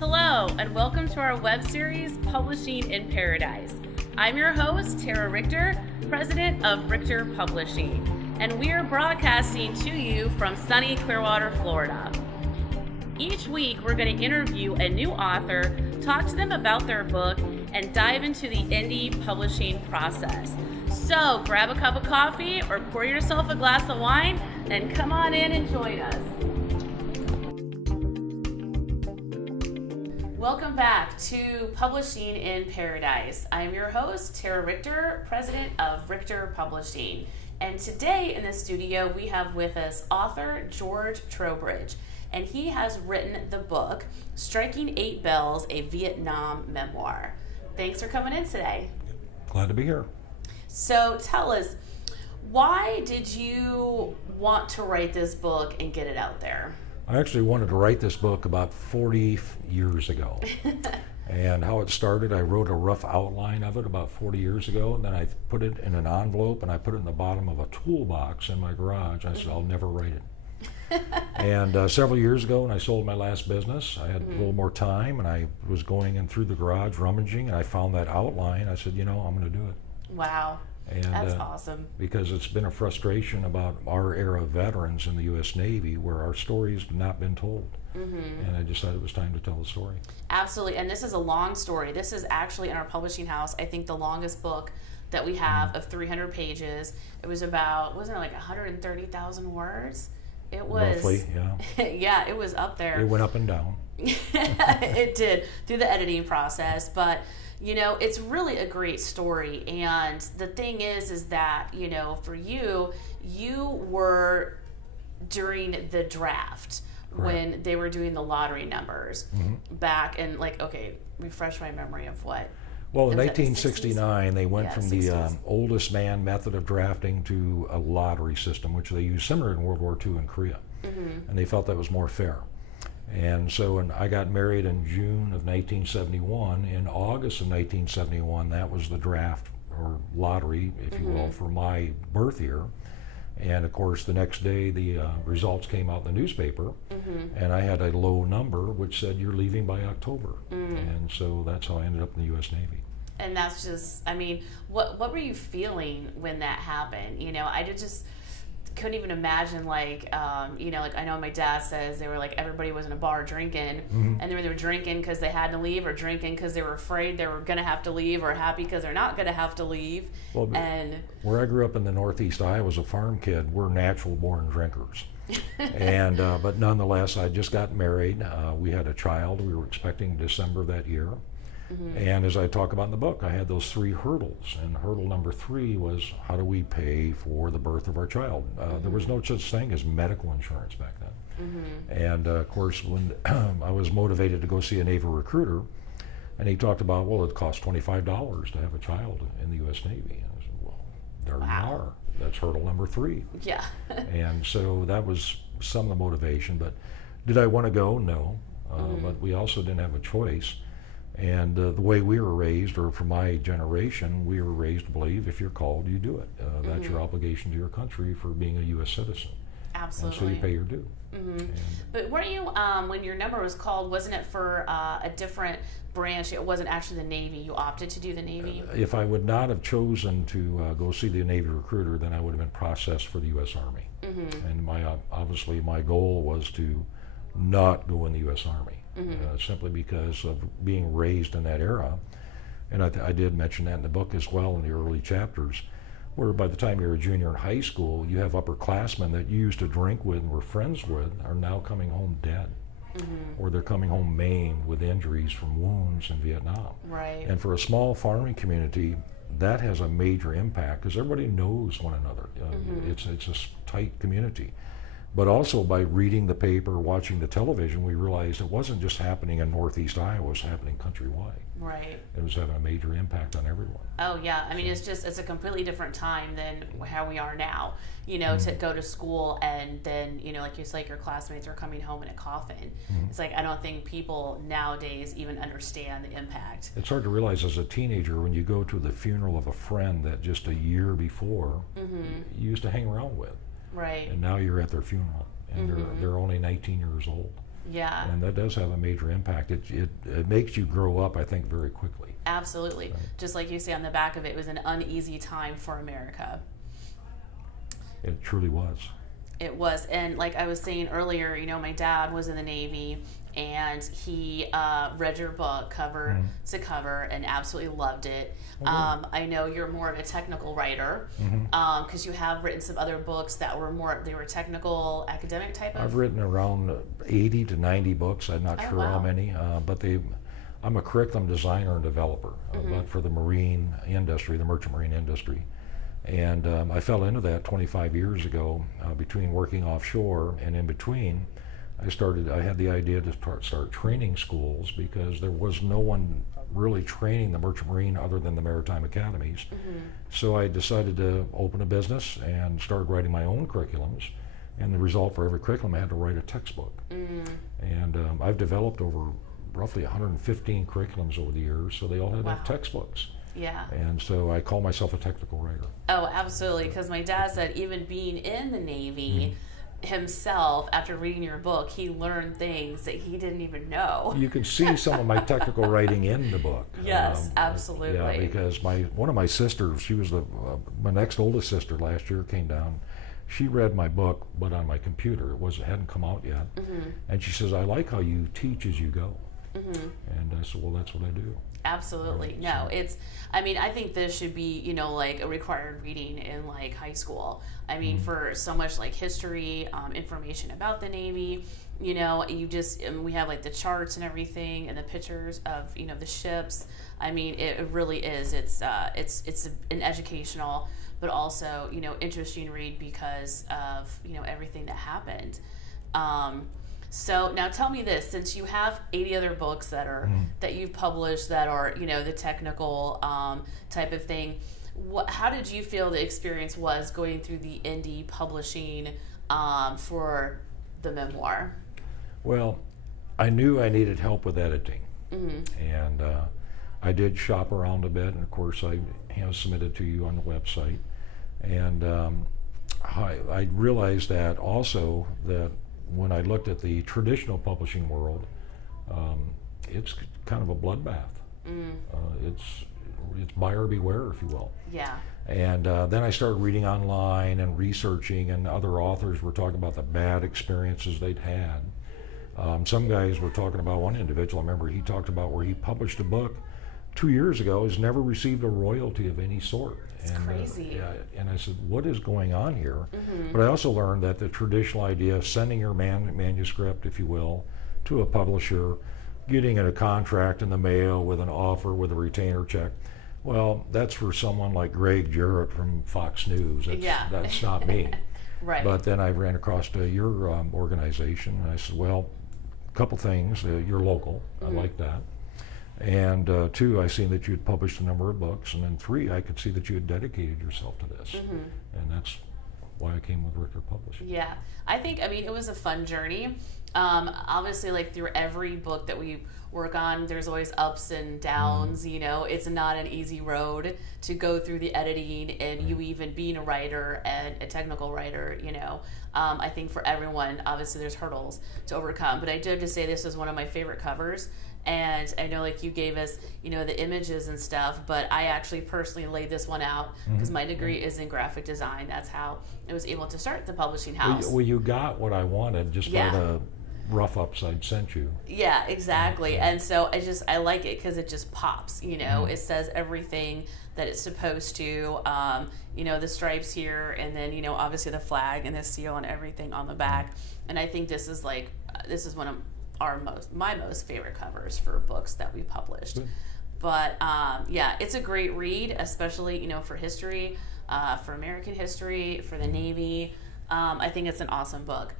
Hello, and welcome to our web series, Publishing in Paradise. I'm your host, Tara Richter, president of Richter Publishing, and we are broadcasting to you from sunny Clearwater, Florida. Each week, we're going to interview a new author, talk to them about their book, and dive into the indie publishing process. So grab a cup of coffee or pour yourself a glass of wine and come on in and join us. Welcome back to Publishing in Paradise. I'm your host, Tara Richter, president of Richter Publishing. And today in the studio, we have with us author George Trowbridge. And he has written the book, Striking 8 Bells, a Vietnam Memoir. Thanks for coming in today. Glad to be here. So tell us, why did you want to write this book and get it out there? I actually wanted to write this book about 40 years ago. And how it started, I wrote a rough outline of it about 40 years ago, and then I put it in an envelope and I put it in the bottom of a toolbox in my garage. I said, I'll never write it. And several years ago, when I sold my last business, I had a little more time, and I was going in through the garage rummaging, and I found that outline. I said, I'm going to do it. Wow. And, that's awesome. Because it's been a frustration about our era of veterans in the U.S. Navy where our stories have not been told. And I decided it was time to tell the story. Absolutely. And this is a long story. This is actually in our publishing house, I think, the longest book that we have of 300 pages. It was about, wasn't it like 130,000 words? It was. Roughly, yeah. Yeah, it was up there. It went up and down. It did, through the editing process. But it's really a great story. And the thing is that, for you were during the draft. Correct. When they were doing the lottery numbers back in, refresh my memory of what. Well, in 1969, they went from 60s. The oldest man method of drafting to a lottery system, which they used similar in World War II in Korea. And they felt that was more fair. And so when I got married in June of 1971, in August of 1971, that was the draft or lottery, if you will, for my birth year. And of course, the next day, the results came out in the newspaper, and I had a low number which said, you're leaving by October. And so that's how I ended up in the U.S. Navy. And that's just, what were you feeling when that happened? I just couldn't even imagine, I know my dad says they were everybody was in a bar drinking, and they were drinking because they had to leave, or drinking because they were afraid they were going to have to leave, or happy because they're not going to have to leave. Well, and where I grew up in the Northeast Iowa as a farm kid, we're natural born drinkers. And but nonetheless, I just got married. We had a child. We were expecting December that year. And as I talk about in the book, I had those 3 hurdles, and hurdle number 3 was, how do we pay for the birth of our child? There was no such thing as medical insurance back then. And of course, when I was motivated to go see a naval recruiter, and he talked about, well, it costs $25 to have a child in the U.S. Navy. And I said, well, there you are. That's hurdle number 3. Yeah. And so that was some of the motivation. But did I want to go? No. But we also didn't have a choice. And the way we were raised, or for my generation, we were raised to believe if you're called, you do it. That's your obligation to your country for being a U.S. citizen. Absolutely. And so you pay your due. But weren't you, when your number was called, wasn't it for a different branch? It wasn't actually the Navy. You opted to do the Navy? If I would not have chosen to go see the Navy recruiter, then I would have been processed for the U.S. Army. And obviously my goal was to not go in the U.S. Army. Simply because of being raised in that era. And I did mention that in the book as well in the early chapters, where by the time you're a junior in high school, you have upperclassmen that you used to drink with and were friends with are now coming home dead. Or they're coming home maimed with injuries from wounds in Vietnam. Right. And for a small farming community, that has a major impact because everybody knows one another. It's a tight community. But also by reading the paper, watching the television, we realized it wasn't just happening in Northeast Iowa, it was happening countrywide. Right. It was having a major impact on everyone. Oh yeah, it's a completely different time than how we are now. To go to school and then, like you say, your classmates are coming home in a coffin. It's I don't think people nowadays even understand the impact. It's hard to realize as a teenager when you go to the funeral of a friend that just a year before you used to hang around with. Right. And now you're at their funeral, and they're only 19 years old. Yeah. And that does have a major impact. It makes you grow up, I think, very quickly. Absolutely. Right. Just like you say on the back of it, was an uneasy time for America. It truly was. It was. And like I was saying earlier, my dad was in the Navy, and he read your book cover to cover and absolutely loved it. I know you're more of a technical writer, because you have written some other books that were they were technical, academic type of. I've written around 80 to 90 books. I'm not sure how many, but I'm a curriculum designer and developer, but for the marine industry, the merchant marine industry. And I fell into that 25 years ago, between working offshore and in between. I had the idea to start training schools, because there was no one really training the merchant marine other than the maritime academies. So I decided to open a business and started writing my own curriculums. And the result, for every curriculum, I had to write a textbook. And I've developed over roughly 115 curriculums over the years, so they all had to have textbooks. Yeah. And so I call myself a technical writer. Oh, absolutely, because my dad said even being in the Navy, himself, after reading your book, he learned things that he didn't even know. You can see some of my technical writing in the book. Yes, absolutely. Yeah, because one of my sisters, she was my next oldest sister last year, came down. She read my book, but on my computer. It hadn't come out yet. And she says, "I like how you teach as you go." And I said, "Well, that's what I do." Absolutely. No, I think this should be, like a required reading in like high school. For so much like history, information about the Navy, we have like the charts and everything and the pictures of, the ships. It really is. It's an educational, but also, interesting read because of, everything that happened. So now tell me this, since you have 80 other books that are that you've published that are, the technical type of thing, how did you feel the experience was going through the indie publishing for the memoir? Well, I knew I needed help with editing. And I did shop around a bit, and of course I submitted to you on the website. And I realized that also that when I looked at the traditional publishing world, it's kind of a bloodbath. It's buyer beware, if you will. Yeah. And then I started reading online and researching, and other authors were talking about the bad experiences they'd had. Some guys were talking about, one individual, I remember he talked about where he published a book 2 years ago, has never received a royalty of any sort. It's crazy. And I said, what is going on here? But I also learned that the traditional idea of sending your manuscript, if you will, to a publisher, getting a contract in the mail with an offer with a retainer check, well, that's for someone like Greg Jarrett from Fox News. That's not me. Right. But then I ran across to your organization, and I said, well, a couple things. You're local. I like that. And 2, I seen that you had published a number of books, and then 3, I could see that you had dedicated yourself to this, and that's why I came with Richter Publishing. Yeah, I think it was a fun journey. Obviously, like through every book that we work on, there's always ups and downs. It's not an easy road to go through the editing, and you even being a writer and a technical writer. I think for everyone, obviously, there's hurdles to overcome. But I do have to say, this is one of my favorite covers. And I know like you gave us, the images and stuff, but I actually personally laid this one out because my degree is in graphic design. That's how I was able to start the publishing house. Well, you got what I wanted just by the rough ups I'd sent you. Yeah, exactly. And so I like it because it just pops, it says everything that it's supposed to, the stripes here, and then, obviously the flag and the seal and everything on the back. And I think this is one of my most favorite covers for books that we published. But it's a great read, especially for history, for American history, for the Navy. I think it's an awesome book,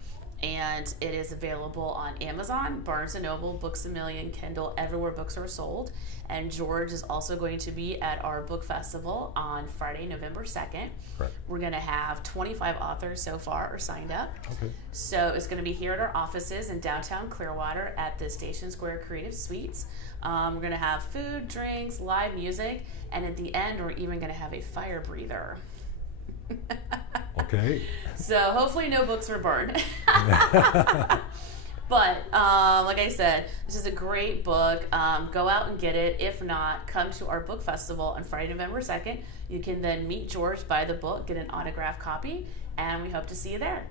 and it is available on Amazon, Barnes & Noble, Books A Million, Kindle, everywhere books are sold. And George is also going to be at our book festival on Friday, November 2nd. Correct. We're going to have 25 authors so far are signed up. Okay. So it's going to be here at our offices in downtown Clearwater at the Station Square Creative Suites. We're going to have food, drinks, live music, and at the end, we're even going to have a fire breather. Okay. So hopefully no books were burned. But like I said, this is a great book. Go out and get it. If not, come to our book festival on Friday, November 2nd. You can then meet George, buy the book, get an autographed copy, and we hope to see you there.